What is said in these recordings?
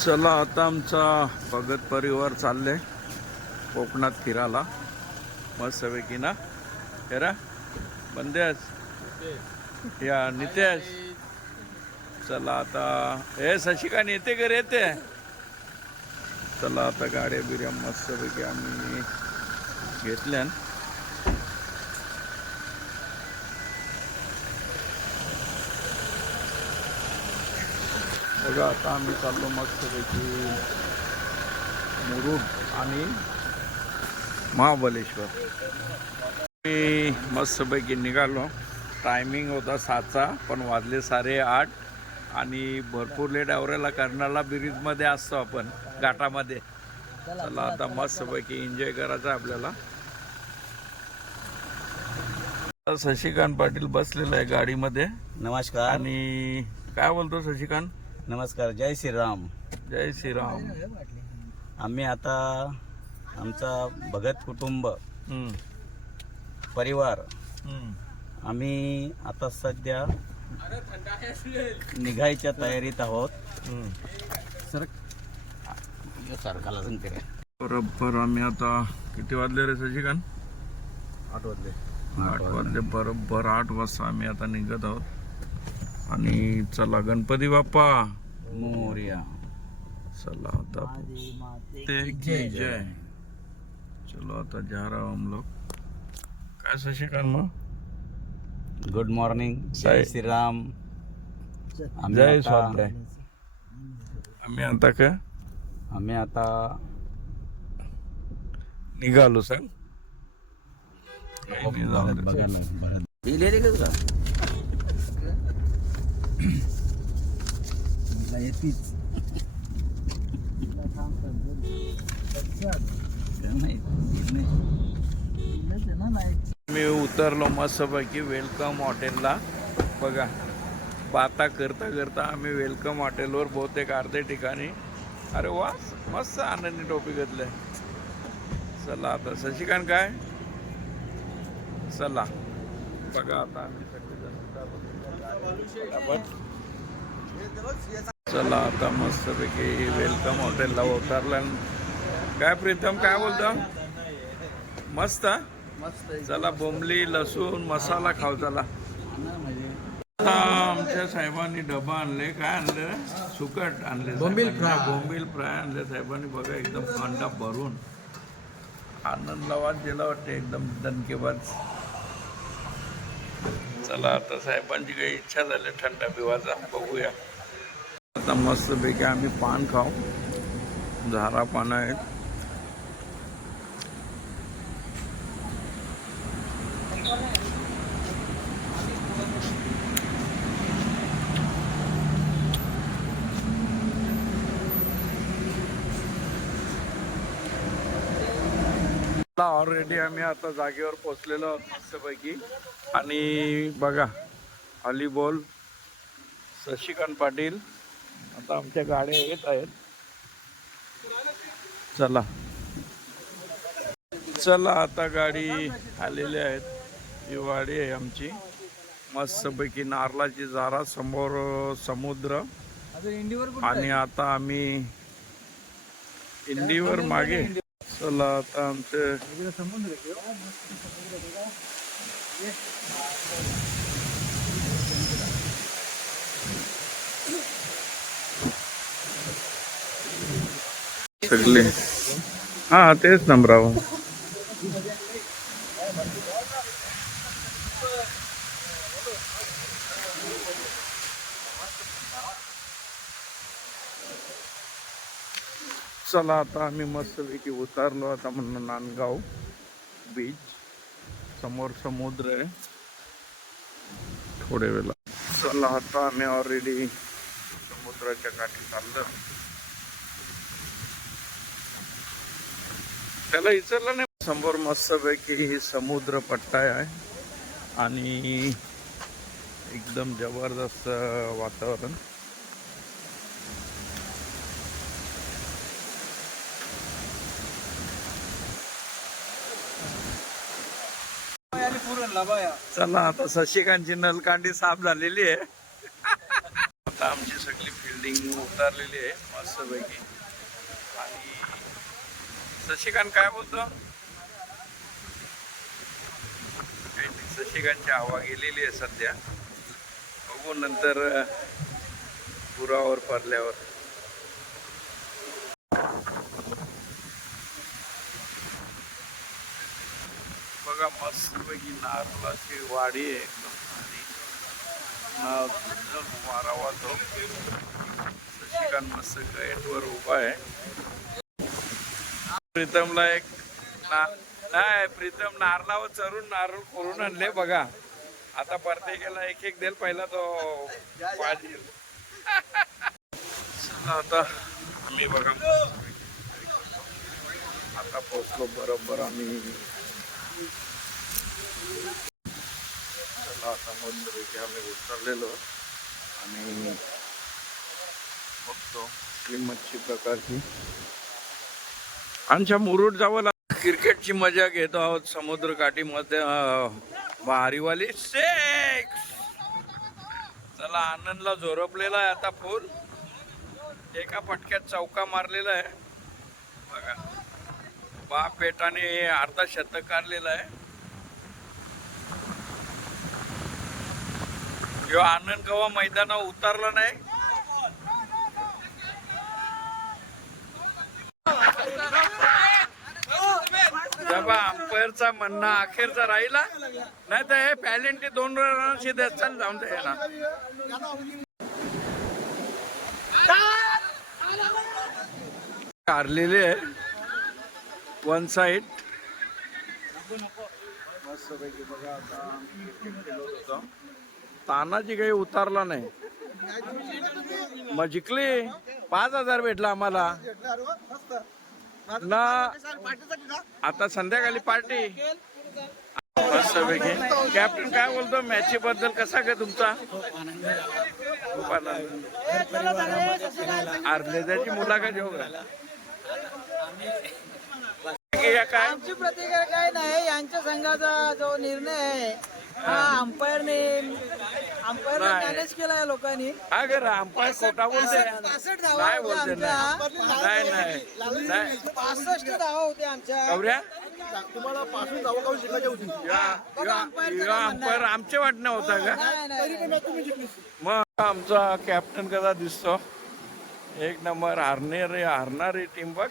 चला आता आमचा भगत परिवार चालले कोकणात फिरायला मस्तपैकी ना हेरा बंदेस या नितेश. चला आता हे शशिकांत येते का येते. चला आता गाड्या बिड्या मस्तपैकी आम्ही घेतल्या. बघा आता आम्ही चाललो मस्तपैकी मुरुड आणि महाबलेश्वर. मी मस्तपैकी निघालो. टायमिंग होता 7चा पण वाजले 8:30 आणि भरपूर लेट आवरायला कर्नाळा ब्रिजमध्ये असतो आपण घाटामध्ये. चला आता मस्तपैकी एन्जॉय करायचं आपल्याला. शशिकांत पाटील बसलेला आहे गाडीमध्ये. नमस्कार. आणि काय बोलतो शशिकांत. नमस्कार. जय श्रीराम. जय श्रीराम. आम्ही आता आमचा भगत कुटुंब परिवार आम्ही आता सध्या निघायच्या तयारीत आहोत. सरकारला सांगते बरोबर आम्ही आता किती वाजले रे शशिकांत. 8 वाजले. 8 वाजले बरोबर. 8 वाजता आम्ही आता निघत आहोत. आणि चला गणपती बाप्पा मोरया. चला आता ते की जय. चलो आता जा रहा हूं हम लोग. काय शशिकांत मग. Good morning. जय श्रीराम. जय स्वाध्याय. आम्ही आता निघालो सांग. बघा ना मी उतरलो मस्तपैकी वेलकम हॉटेलला. बघा बाता करता करता आम्ही वेलकम हॉटेलवर बहुतेक अर्धे ठिकाणी. अरे वा मस्त आनंदी टोपी घेतलंय. चला आता शशिकांत काय. चला बघा आता आम्ही चला आता मस्तपैकी वेलकम हॉटेलला उतरला. काय प्रीतम काय बोलतो. मस्त चला बोंबली लसूण मसाला खाऊ. चला आता आमच्या साहेबांनी डबा आणले. काय आणलं. सुकट आणले. बोंबील फ्राय आणले साहेबांनी. बघा एकदम कांदा भरून आनंद लावात दिला वाटते एकदम दणकेबाज. चला आता साहेबांची काही इच्छा झाली थंड पिवायचा. बघूया आता मस्तपैकी आम्ही पान खाऊ. झारा पानं आहेत. ऑलरेडी आम्ही आता जागेवर पोचलेलो आहोत मस्तपैकी. आणि बघा अली बोल शशिकांत पाटील आता आमच्या गाड्या येत आहेत. चला चला आता गाडी आलेली आहेत. ही वाडी आहे आमची मस्तपैकी. नारळाची झारा समोर समुद्र. आणि आता आम्ही इंडीवर मागे. चला आता आमचे सगळे हा तेच नंबरावर. चला आता आम्ही मस्तपैकी उतरलो. आता म्हणून नांदगाव बीच समोर समुद्र आहे थोडे वेळा. चला आता आम्ही ऑलरेडी समुद्राच्या काठी चाललो. त्याला विचारलं नाही. समोर मस्तपैकी समुद्र पट्टा आहे आणि एकदम जबरदस्त वातावरण. चला आता शशिकांतची नलकांडी साफ झालेली आहे. आता आमची सगळी फिल्डिंग उतारलेली आहे मस्तपैकी. आणि शशिकांत काय बोलतो? शशिकांतची हवा गेलेली आहे सध्या. बघू नंतर पुरावर पडल्यावर. बघा मस्तपैकी नारळाची वाडी आहे एकदम. वारा वाहतो. शशिकांत मस्त गेटवर उभा आहे. प्रीतमला एक नाही, प्रीतम नारळावर चढून नारळ फोडून आणले बघा. आता प्रत्येकाला एक एक देईल. पहिला तो पाहिजे. आता आम्ही बघा आता पोचलो बरोबर आम्ही. चला आता मस्तपैकी आम्ही उतरलेलो आणि बघतो ही मच्छी प्रकारची. आमच्या मुरुड जवळ क्रिकेटची मजा घेतो आहोत समुद्रकाठीमध्ये. भारीवाली सेक्स. चला आनंदला झोरपलेला आहे आता फुल. एका पटक्यात चौका मारलेला आहे बघा. बाप बेटाने अर्धा शतक काढलेला आहे. ह्यो आनंद कवा मैदानावर उतरला नाही. जेव्हा अंपायरचा म्हणणं अखेरचा राहिला नाही तर हे पॅलेंटी 2 रनाची देसाल जाऊन दे ना. हारलेले आहे 1 साइड. मस्तपैकी बघा आता क्रिकेट खेळत होतो. तानाजी काही उतरला नाही. मग जिंकली 5,000 भेटला आम्हाला ना. आता संध्याकाळी पार्टी मस्तपैकी. कॅप्टन काय बोलतो मॅच बद्दल? कसा काय तुमचा? अर्लेजाची मुलाखत घेऊ का? काय आमची प्रतिक्रिया काय नाही. यांच्या संघाचा जो निर्णय आहे हा अंपायरने मॅनेज केलाय लोकांनी. अगर अंपायर खोटा बोलते 65 धावा नाही होत्या बोलते आमच्या. नाही 65 धावा होत्या आमच्या. कवऱ्या तुम्हाला 65 धावा काढून शिकायची होती. अंपायर आमच्या वाटणं होता का? नाही. मग आमचा कॅप्टन कसा दिसतो? एक नंबर. हारणारी टीम बघ.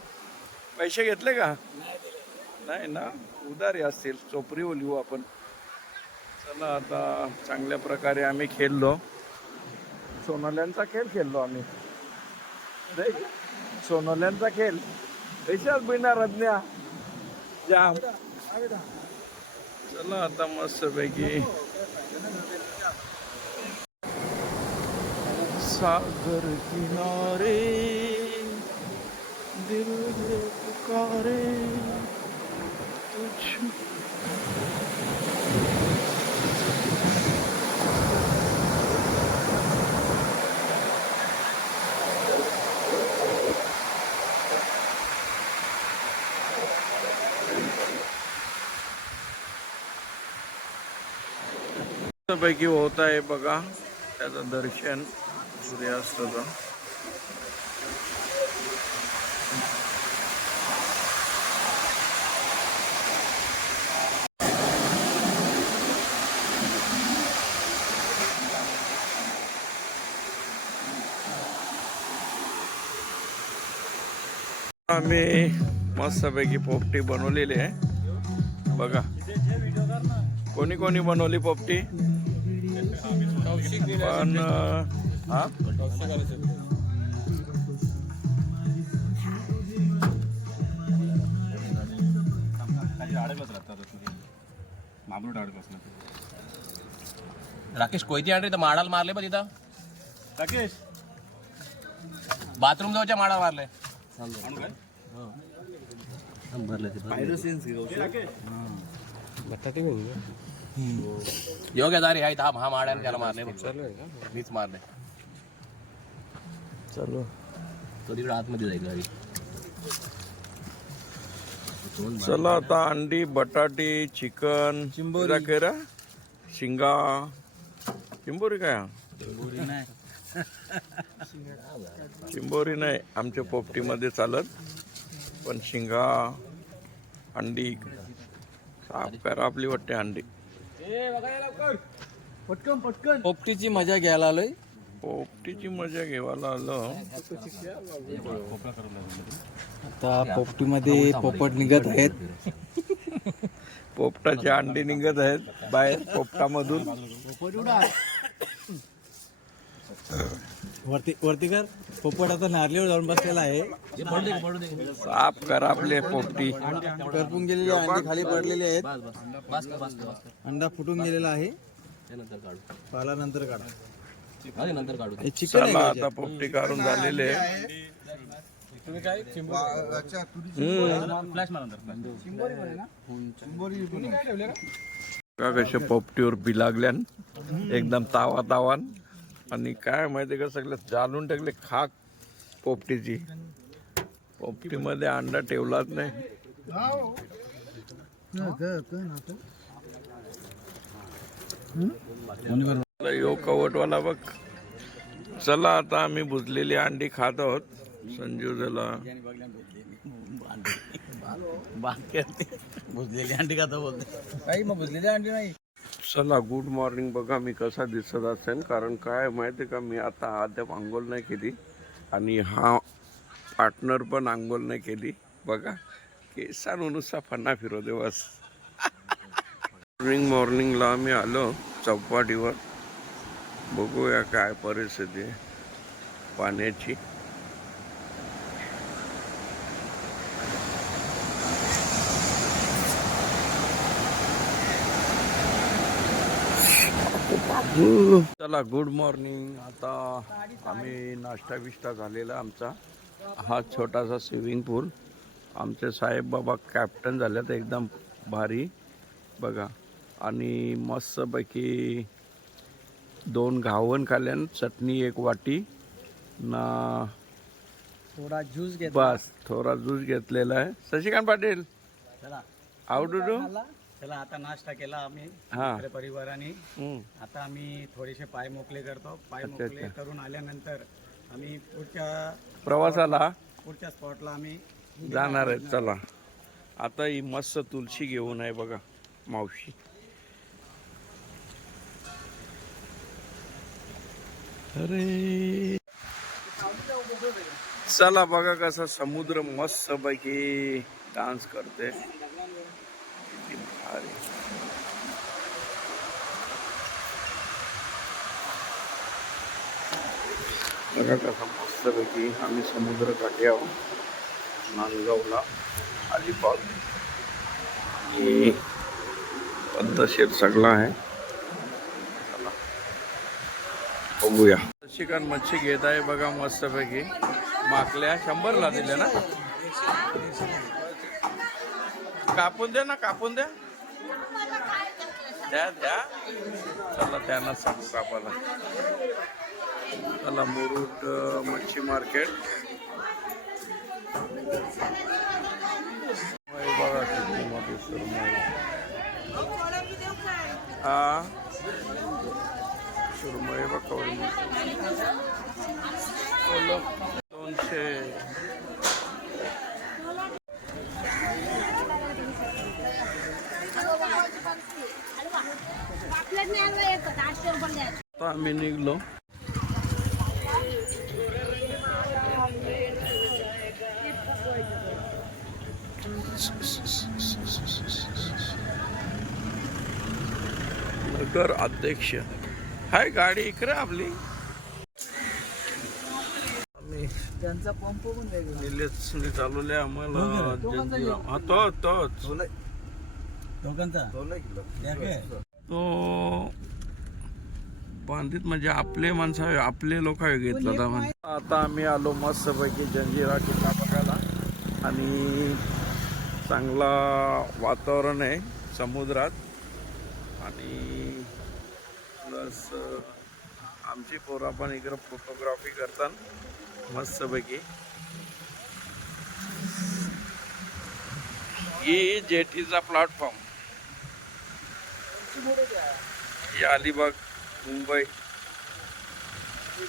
पैसे घेतले का? नाही ना, उधारी असतील. चोपरी लिहू आपण. चला आता चांगल्या प्रकारे आम्ही खेळलो. सोनोल्यांचा खेळ खेळलो आम्ही. सोनोल्यांचा खेळ पैशाच बिना रज्ञा जाम. चला आता मस्तपैकी सागर किनारे दिल पुकारे तुझ. पैकी होत आहे बघा त्याचं दर्शन सूर्यास्ताचं. आम्ही मस्तपैकी पोपटी बनवलेली आहे बघा. कोणी कोणी बनवली पोपटी? पण हा राकेश कोयती आणले तर माडाला मारले पण तिथं. राकेश बाथरूम जवळच्या माडा मारले. योग्य दारी आहे हा माड्याने त्याला मारले. मीच मारले. चलो तो तिकडे आतमध्ये जाईल गाडी. चला आता अंडी बटाटी चिकन चिंबोरी शिंगा चिंबोरी काय चिंबोरी नाही आमच्या पोपटीमध्ये चालत, पण शिंगा अंडी साफ करा आपली वाटते अंडी. पोपटीची मजा घ्यायला आलोय. पोपटीची मजा घेवायला आलो. आता पोपटीमध्ये पोपट निघत आहेत. पोपटाचे अंडी निघत आहेत बाहेर पोपटामधून. वरती कर. पोपट आता नारळीवर जाऊन बसलेला आहे. साफ करा आपले पोपटी. करपून गेलेले अंडे खाली पडलेले आहेत. अंडा फुटून गेलेला आहे. पाला नंतर काढा. नंतर काढू. हे चिकन चला आहे आता पोपटी काढून झालेले आहे. तुम्ही काय हम्म. फ्लॅश मारा. का कशा पोपटीवर बी लागल्यान एकदम तावा तावान. आणि काय माहिती का सगळं जाळून टाकले खाक पोपटीची. पोपटीमध्ये अंडा ठेवलाच नाही. यो कवटवाला बघ. चला आता आम्ही भुजलेली अंडी खात आहोत. संजू झाला भुजलेली अंडी का बोलते काही मग भुजलेली अंडी नाही. चला गुड मॉर्निंग. बघा मी कसा दिसत असेल, कारण काय माहिती का मी आता अद्याप आंघोळ नाही केली आणि हा पार्टनर पण आंघोळ नाही केली. बघा केसानं नुसता फन्ना फिरवते बस. मॉर्निंगला आम्ही आलो चौपाटीवर. बघूया काय परिस्थिती आहे पाण्याची. चला गुड मॉर्निंग. आता आम्ही नाश्ता बिष्टा झालेला आमचा. हा छोटासा स्विमिंग पूल. आमचे साहेब बाबा कॅप्टन झाल्यात एकदम भारी बघा. आणि मस्तपैकी 2 घावन खाल्यान, चटणी 1 वाटी ना थोडा ज्यूस घेत बस थोडा ज्यूस घेतलेला आहे. शशिकांत पाटील चला हाऊ डू डू. चला आता नाश्ता केला आम्ही हा. आपल्या परिवाराने. हम्म. आता आम्ही थोडेसे पाय मोकळे करतो. पाय अच्छा, मोकळे अच्छा. करून आल्यानंतर आम्ही प्रवासाला पुढच्या स्पॉटला आम्ही जाणार आहे. चला आता ही मस्त तुळशी घेऊन आहे बघा मावशी. अरे चला बघा कसा समुद्र मस्त पैकी डान्स करते. किती भारी. बघा कसा मस्त पैकी आम्ही समुद्र काठी आहोत नांदगावला अलिबाग. आणि पद्धतशीर सगळं आहे. चला बघूया. चिकन मच्छी घेत आहे बघा मस्तपैकी. माकल्या 100ला दिल्या ना. कापून द्या ना, कापून द्या. द्या द्या. चला त्यांना सांगू कापाला. चला मुरुड मच्छी मार्केट. बघा किती मोठी सुरमई. हा सुरमई बघा 200. आता आम्ही निघलो. नगर अध्यक्ष हाय गाडी इकडे आपली. आम्ही त्यांचा पंप पण वेगळा. निलेश चालवले आम्हाला. हा तोच दोघांचा तो बांधित म्हणजे आपले माणसं आपले लोक घेतला. आता आम्ही आलो मस्त पैकी जंजिरा किल्ला बघायला. आणि चांगला वातावरण आहे समुद्रात. आणि प्लस आमची पोरा पण इकडं फोटोग्राफी करतात मस्तपैकी. ही जेटीचा प्लॅटफॉर्म. ही अलिबाग मुंबई चला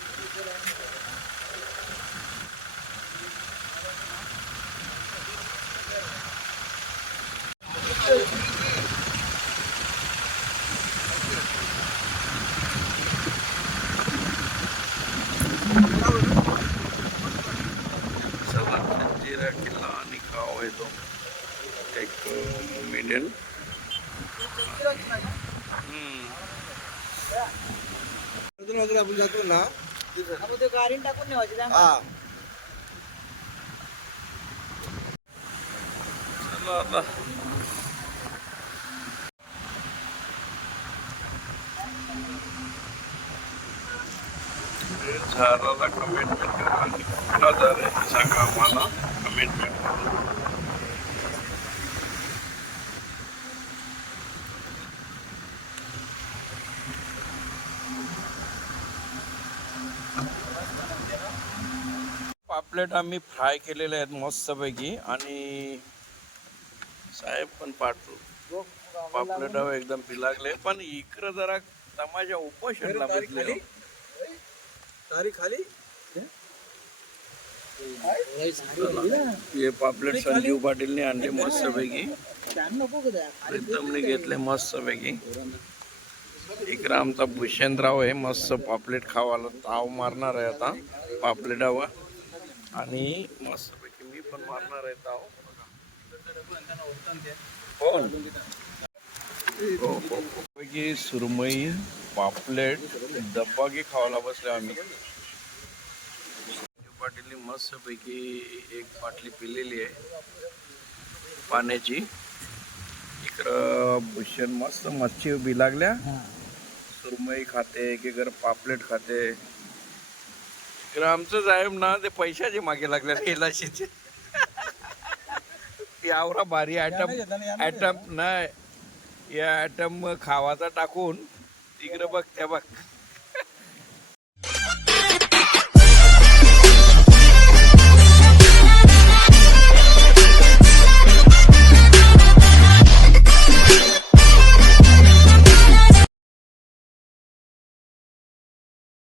जंजिरा किल्ला आणि गाव आहे तो एक मिडियन. आपण जातो ना आपण ते गाडीने टाकून नेवायचे त्या हा चला आता झाडाला कमिटमेंट करा सांगा आम्हाला कमिटमेंट करून. पापलेट आम्ही फ्राय केलेले आहेत मस्तपैकी आणि साहेब पण पाठवू पापलेटावर एकदम पिलागले. पण इकडं जरा तमाशा उपोषणला बसले. तारी खाली हे पापलेट संजीव पाटीलने आणले मस्तपैकी. नको का प्रीतमने घेतले मस्तपैकी. इकडं आमचा भूषणराव आहे मस्त पापलेट खावाला ताव मारणार आहे आता पापलेटावर आणि मस्तपैकी मी पण मारणार आहे ताव. कोण पैकी सुरमई पापलेट डब्बागी खावाला बसले आम्ही. पाटीलनी मस्तपैकी एक बाटली पिलेली आहे पाण्याची. इकडं भूषण मस्त मच्छी उभी लागल्या. सुरमई खाते की घर पापलेट खाते. इकडं आमचं साहेब ना ते पैशाचे मागे लागले एलाशीचे. यावरा भारी ॲटम नाही या ॲटम खावाचा टाकून तिकडं बघ त्या बघ